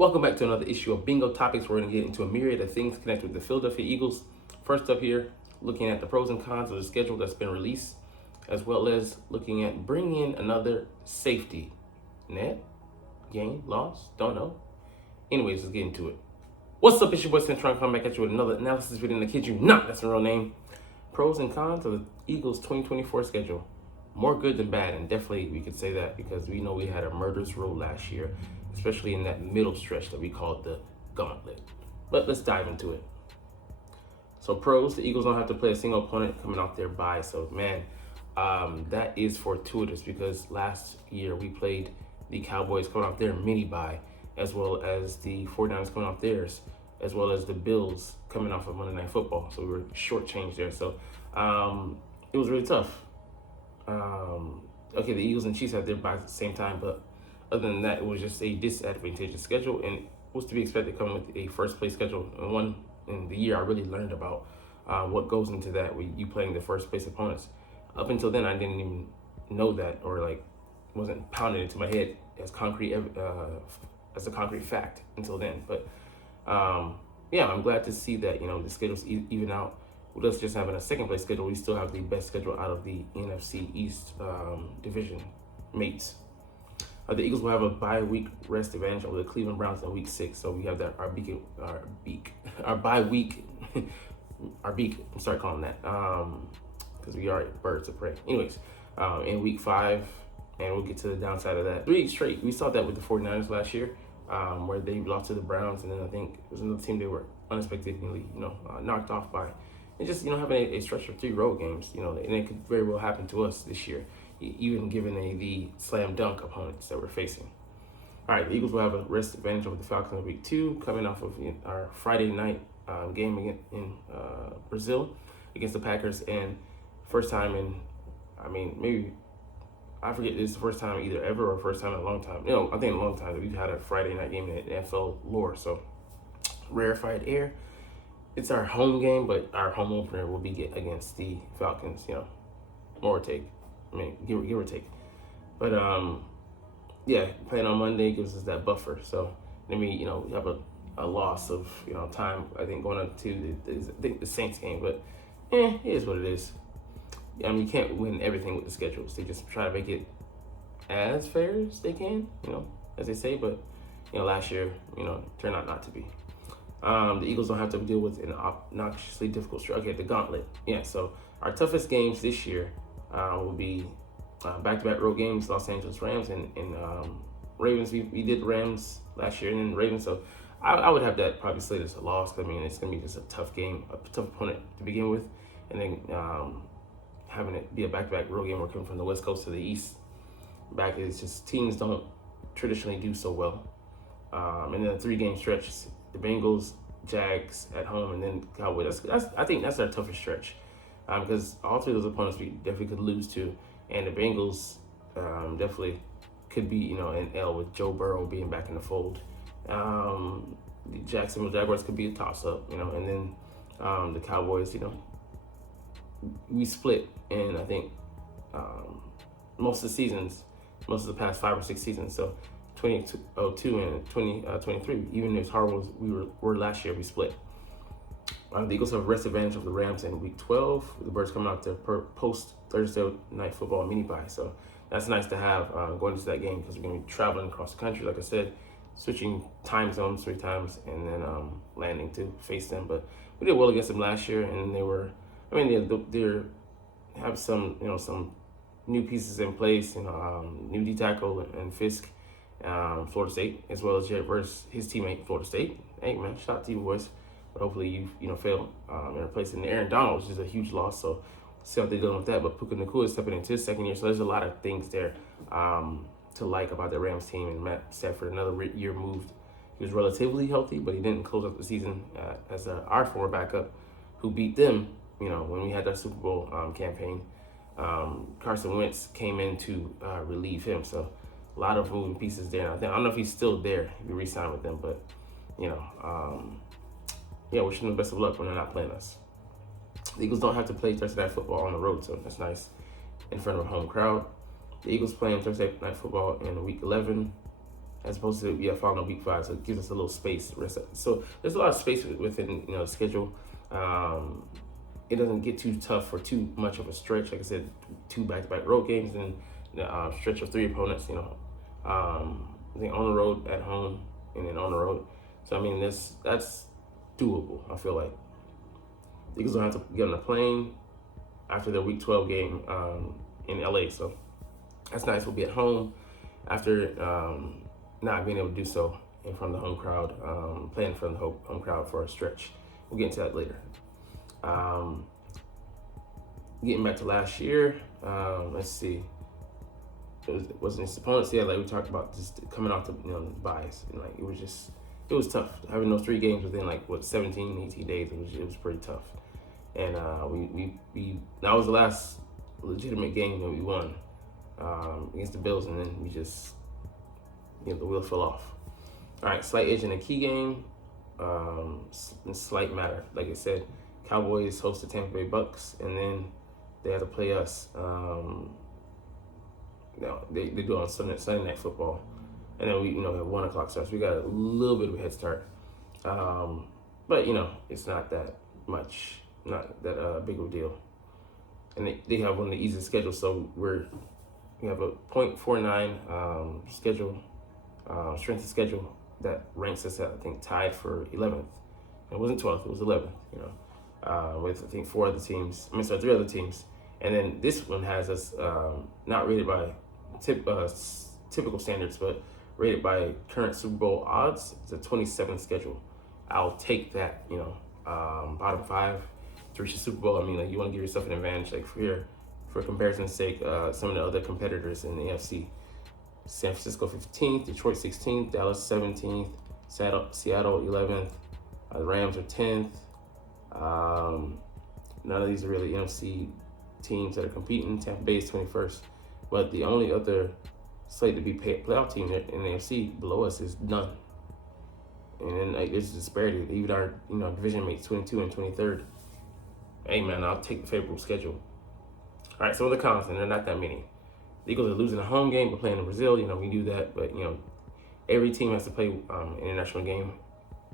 Welcome back to another issue of Bingo Topics. We're going to get into a myriad of things connected with the Philadelphia Eagles. First up here, looking at the pros and cons of the schedule that's been released, as well as looking at bringing in another safety. Net, gain, loss, don't know. Anyways, let's get into it. What's up, it's your boy Cintron coming back at you with another analysis video. And I kid you not, that's a real name. Pros and cons of the Eagles 2024 schedule. More good than bad, and definitely we could say that because we know we had a murderous road last year, especially in that middle stretch that we called the gauntlet. But let's dive into it. So pros, the Eagles don't have to play a single opponent coming off their bye. So man, that is fortuitous because last year we played the Cowboys coming off their mini bye, as well as the 49ers coming off theirs, as well as the Bills coming off of Monday Night Football. So we were shortchanged there. So it was really tough. Okay, the Eagles and Chiefs had their bye at the same time, but other than that, it was just a disadvantageous schedule, and was to be expected coming with a first place schedule. And one in the year I really learned about what goes into that with you playing the first place opponents. Up until then, I didn't even know that, or like wasn't pounded into my head as a concrete fact until then. But yeah, I'm glad to see that the schedules even out. With us just having a second place schedule, we still have the best schedule out of the NFC East division mates. The Eagles will have a bye week rest advantage over the Cleveland Browns in week 6. So we have that our bye week, our beak. I'm sorry calling that because we are birds of prey. Anyways, in week 5, and we'll get to the downside of that. 3 straight. We saw that with the 49ers last year, where they lost to the Browns, and then I think it was another team they were unexpectedly knocked off by. And just having a stretch of 3 road games, and it could very well happen to us this year, even given the slam dunk opponents that we're facing. All right, the Eagles will have a rest advantage over the Falcons in week 2, coming off of our Friday night game in Brazil against the Packers, and first time in, maybe I forget, this is the first time either ever or first time in a long time. I think in a long time that we've had a Friday night game in the NFL lore. So rarefied air. It's our home game, but our home opener will be against the Falcons, more or take. Give or take. But yeah, playing on Monday gives us that buffer. So then we have a loss of time. I think going on to the Saints game, but it is what it is. You can't win everything with the schedules. They just try to make it as fair as they can, as they say. But last year, turned out not to be. The Eagles don't have to deal with an obnoxiously difficult stretch. Okay, the gauntlet. Yeah, so our toughest games this year will be back-to-back road games, Los Angeles Rams and Ravens. We did Rams last year and then Ravens. So I would have that probably slated as a loss. It's going to be just a tough game, a tough opponent to begin with. And then having it be a back-to-back road game, we're coming from the West Coast to the East. Back is just teams don't traditionally do so well. And then a 3-game stretch. The Bengals, Jags at home, and then Cowboys. I think that's our toughest stretch because all 3 of those opponents we definitely could lose to, and the Bengals definitely could be an L with Joe Burrow being back in the fold. The Jacksonville Jaguars could be a toss-up, and then the Cowboys, we split, and I think most of the past 5 or 6 seasons. So 2002 and 2023, even as horrible as we were last year, we split. The Eagles have a rest advantage of the Rams in week 12. The Birds coming out to post Thursday night football mini bye. So that's nice to have going into that game because we're going to be traveling across the country, like I said, switching time zones 3 times and then landing to face them. But we did well against them last year, and they have some some new pieces in place, new D tackle and Fisk. Florida State, as well as Jared versus his teammate Florida State. Hey man, shout out to you boys. But hopefully you failed in replacing Aaron Donald, which is a huge loss. So see how they're doing with that. But Puka Nacua is stepping into his second year, so there's a lot of things there to like about the Rams team. And Matt Stafford, another year moved. He was relatively healthy, but he didn't close out the season as our former backup, who beat them. When we had that Super Bowl campaign, Carson Wentz came in to relieve him. So a lot of moving pieces there. I don't know if he's still there. He re-signed with them, but yeah, wishing them the best of luck when they're not playing us. The Eagles don't have to play Thursday night football on the road, so that's nice in front of a home crowd. The Eagles playing Thursday night football in week 11. as opposed to following week 5. So it gives us a little space. So there's a lot of space within the schedule. It doesn't get too tough for too much of a stretch. Like I said, 2 back-to-back road games and stretch of 3 opponents. I think on the road, at home, and then on the road. So I mean, that's doable. I feel like the Eagles don't have to get on a plane after their Week 12 game in LA. So that's nice. We'll be at home after not being able to do so in front of the home crowd, playing in front of the home crowd for a stretch. We'll get into that later. Getting back to last year, let's see. Wasn't his opponents? Yeah, like we talked about, just coming off the buys, and like it was tough having those 3 games within 17, 18 days. It was pretty tough, and we that was the last legitimate game that we won against the Bills, and then we just the wheel fell off. All right, slight edge in a key game, slight matter. Like I said, Cowboys host the Tampa Bay Bucks, and then they have to play us. They do it on Sunday Night Football, and then we have 1 o'clock starts. So we got a little bit of a head start, but it's not that much, not that big of a deal. And they have one of the easiest schedules, so we have a .49 schedule, strength of schedule that ranks us at, I think, tied for 11th. It wasn't 12th, it was 11th. With I think 3 other teams, and then this one has us not rated by typical standards, but rated by current Super Bowl odds. It's a 27th schedule. I'll take that. Bottom 5 to reach the Super Bowl. I mean, you want to give yourself an advantage, for comparison's sake. Some of the other competitors in the AFC: San Francisco 15th, Detroit 16th, Dallas 17th, Seattle 11th, the Rams are 10th. None of these are really NFC teams that are competing. Tampa Bay is 21st, but the only other slate to be playoff team in the NFC below us is none. And then there's a disparity. Even our division mates, 22 and 23rd. Hey man, I'll take the favorable schedule. All right, some of the cons, and they're not that many. The Eagles are losing a home game, but playing in Brazil. We knew that, but every team has to play an international game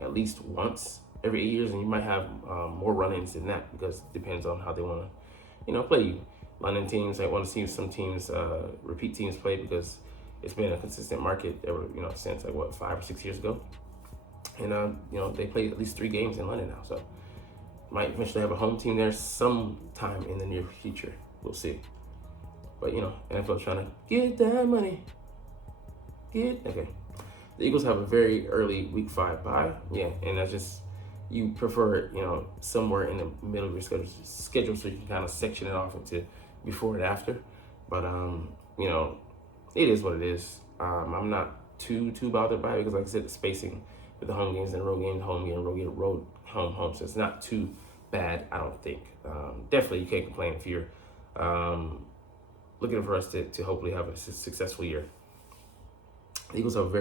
at least once every 8 years, and you might have more run-ins than that because it depends on how they want to, play you. London teams, I want to see some teams, repeat teams play because it's been a consistent market ever, since 5 or 6 years ago. And they play at least 3 games in London now, so might eventually have a home team there sometime in the near future. We'll see. But NFL's trying to get that money. Okay. The Eagles have a very early Week 5 bye. Yeah, and that's just, you prefer it, somewhere in the middle of your schedule so you can kind of section it off into before and after. But it is what it is. I'm not too bothered by it because, like I said, the spacing with the home games and road games, home game, road game, road, home. So it's not too bad, I don't think. Definitely, you can't complain if you're looking for us to hopefully have a successful year. The Eagles have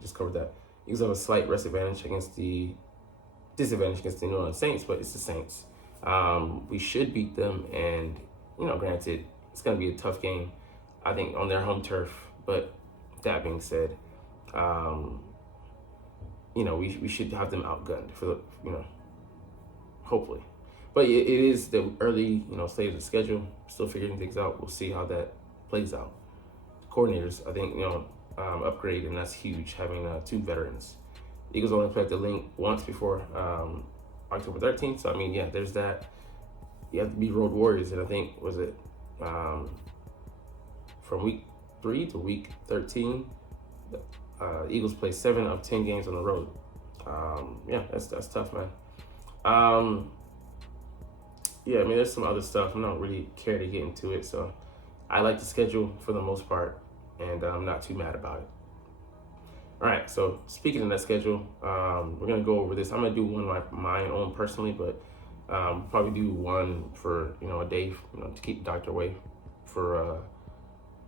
just covered that. Eagles have a slight disadvantage against the New Orleans Saints, but it's the Saints. We should beat them, and granted, it's going to be a tough game, I think, on their home turf. But that being said, we should have them outgunned for hopefully. But it is the early, state of the schedule. Still figuring things out. We'll see how that plays out. Coordinators, I think, upgrade, and that's huge, having 2 veterans. The Eagles only played the link once before October 13th. So, I mean, yeah, there's that. You have to be road warriors. And I think, was it from week 3 to week 13, Eagles play 7 of 10 games on the road. Yeah, that's tough, man. Yeah, I mean, there's some other stuff. I don't really care to get into it. So I like the schedule for the most part, and I'm not too mad about it. All right, so speaking of that schedule, we're going to go over this. I'm going to do one of my own personally, but probably do one for, a day, to keep the doctor away for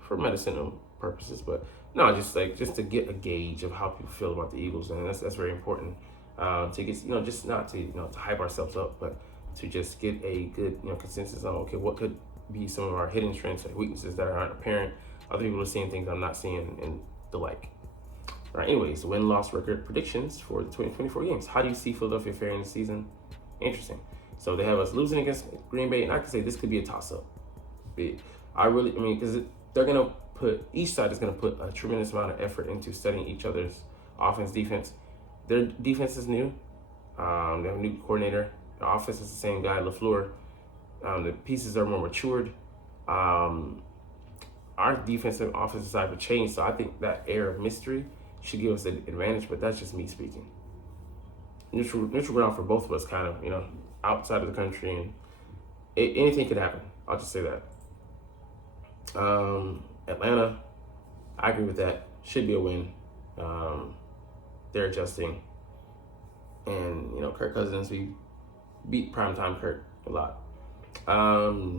medicinal purposes. But no, just to get a gauge of how people feel about the Eagles, and that's very important to get, just not to, to hype ourselves up, but to just get a good, consensus on, okay, what could be some of our hidden strengths and weaknesses that aren't apparent. Other people are seeing things I'm not seeing, and the like. All right, anyways, win-loss record predictions for the 2024 games. How do you see Philadelphia faring this season? Interesting. So they have us losing against Green Bay, and I can say this could be a toss-up. Because they're going to each side is going to put a tremendous amount of effort into studying each other's offense, defense. Their defense is new. They have a new coordinator. The offense is the same guy, LaFleur. The pieces are more matured. Our defensive offensive side would change, so I think that air of mystery should give us an advantage, but that's just me speaking. Neutral ground for both of us, kind of, outside of the country, and anything could happen. I'll just say that. Atlanta, I agree with that. Should be a win. They're adjusting. And, Kirk Cousins, we beat primetime Kirk a lot.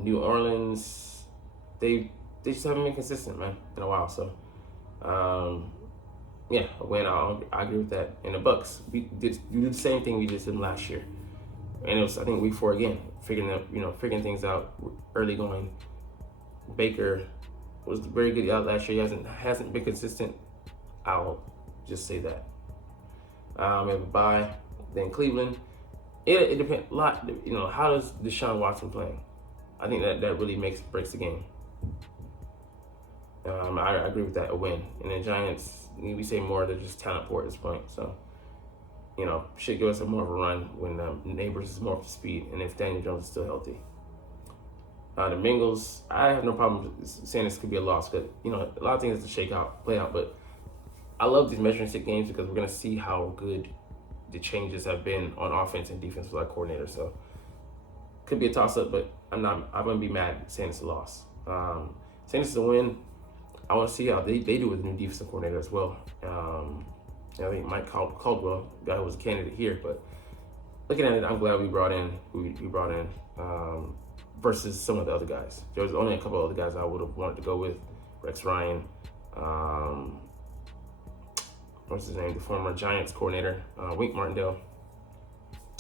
New Orleans, they just haven't been consistent, man, in a while. So, a win. I agree with that. And the Bucks, we did the same thing we just did last year. And it was, I think, week 4 again, figuring things out early going. Baker was very good out last year. He hasn't been consistent. I'll just say that. We have a bye. Then Cleveland. It depends a lot. How does Deshaun Watson play? I think that really breaks the game. I agree with that. A win. And then Giants, we say more. They're just talent poor at this point. So, should give us more of a run when Neighbors is more up to speed, and if Daniel Jones is still healthy. The Bengals, I have no problem saying this could be a loss, but a lot of things have to play out. But I love these measuring stick games because we're gonna see how good the changes have been on offense and defense with our coordinator. So could be a toss up, but I wouldn't be mad saying it's a loss. Saying it's a win, I want to see how they do with the new defensive coordinator as well. I think Mike Caldwell, the guy who was a candidate here, but looking at it, I'm glad we brought in who we brought in. Versus some of the other guys. There was only a couple of other guys I would have wanted to go with. Rex Ryan, what's his name? The former Giants coordinator, Wink Martindale.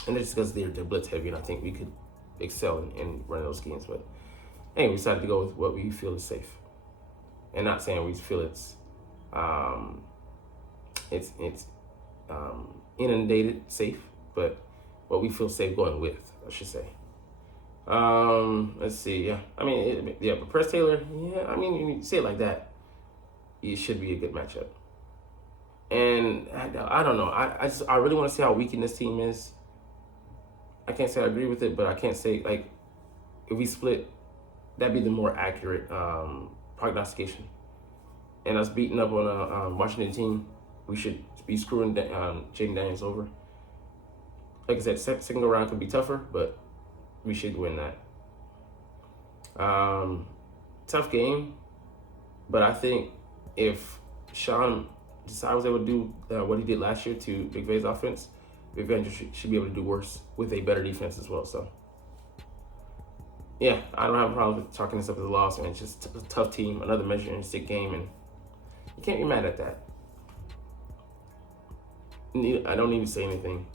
And it's just because they're blitz heavy, and I think we could excel in running those games. But anyway, we decided to go with what we feel is safe. And not saying we feel it's inundated safe, but what we feel safe going with, I should say. Let's see. Yeah, but Press Taylor. Yeah, when you say it like that, it should be a good matchup. And I don't know. I really want to see how weak this team is. I can't say I agree with it, but I can't say if we split, that'd be the more accurate prognostication. And us beating up on a Washington team, we should be screwing Jaden Daniels over. Like I said, second go round could be tougher, but we should win that. Tough game, but I think if Sean Desai was able to do what he did last year to McVay's offense, McVay should be able to do worse with a better defense as well. So, yeah, I don't have a problem with chalking this up as a loss, and it's just a tough team, another measuring stick game, and you can't be mad at that. I don't need to say anything.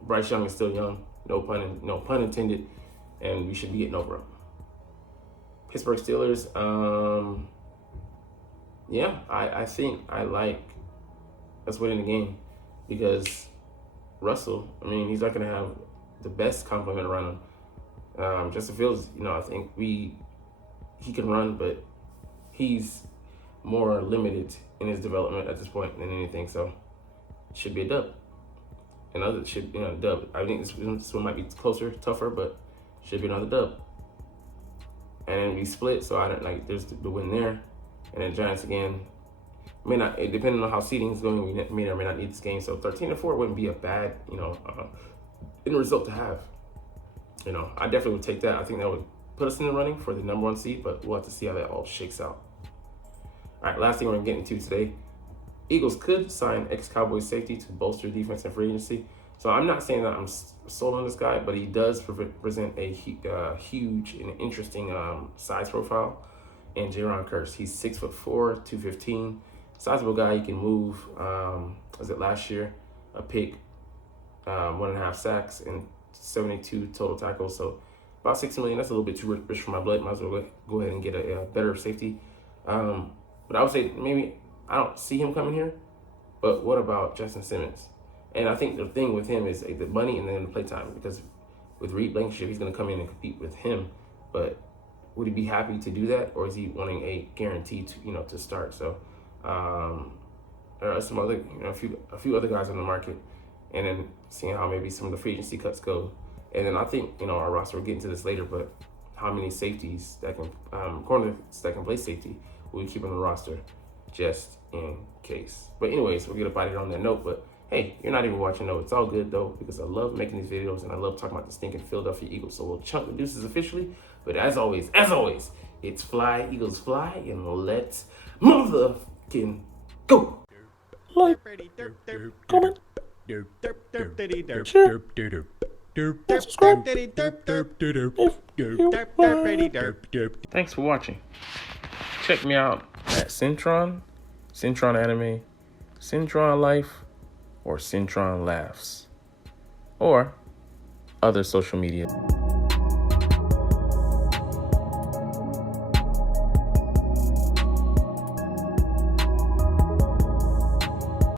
Bryce Young is still young. No pun intended, and we should be getting over them. Pittsburgh Steelers, I think I like us winning the game because Russell, he's not going to have the best complement around him. Justin Fields, I think he can run, but he's more limited in his development at this point than anything, so it should be a dub. Another should dub. I think this one might be closer, tougher, but should be another dub. And then we split, so I don't there's the win there, and then Giants again. Depending on how seeding is going, we may or may not need this game. So 13-4 wouldn't be a bad end result to have. I definitely would take that. I think that would put us in the running for the number 1 seed, but we'll have to see how that all shakes out. All right, last thing we're getting to today. Eagles could sign ex-Cowboys safety to bolster defense and free agency. So I'm not saying that I'm sold on this guy, but he does present a huge and interesting size profile. And Jaron Kearse, he's 6'4", 215, sizable guy. He can move. Was it last year? A pick, 1.5 sacks, and 72 total tackles. So about $6 million. That's a little bit too rich for my blood. Might as well go ahead and get a better safety. But I would say maybe I don't see him coming here. But what about Justin Simmons? And I think the thing with him is the money and then the playtime, because with Reed Blankenship, he's going to come in and compete with him. But would he be happy to do that, or is he wanting a guarantee to to start? So there are some other a few other guys on the market, and then seeing how maybe some of the free agency cuts go. And then I think our roster, we'll get into this later, but how many safeties that can corners that can play safety will we keep on the roster just in case. But anyways, we'll get up out of here on that note. But hey, you're not even watching though. It's all good though, because I love making these videos and I love talking about the stinking Philadelphia Eagles. So we'll chunk the deuces officially. But as always, it's fly, Eagles fly, and let's motherfucking go. Like, comment, share, subscribe if you want. Thanks for watching. Check me out at Cintron, Cintron Anime, Cintron Life, or Cintron Laughs, or other social media.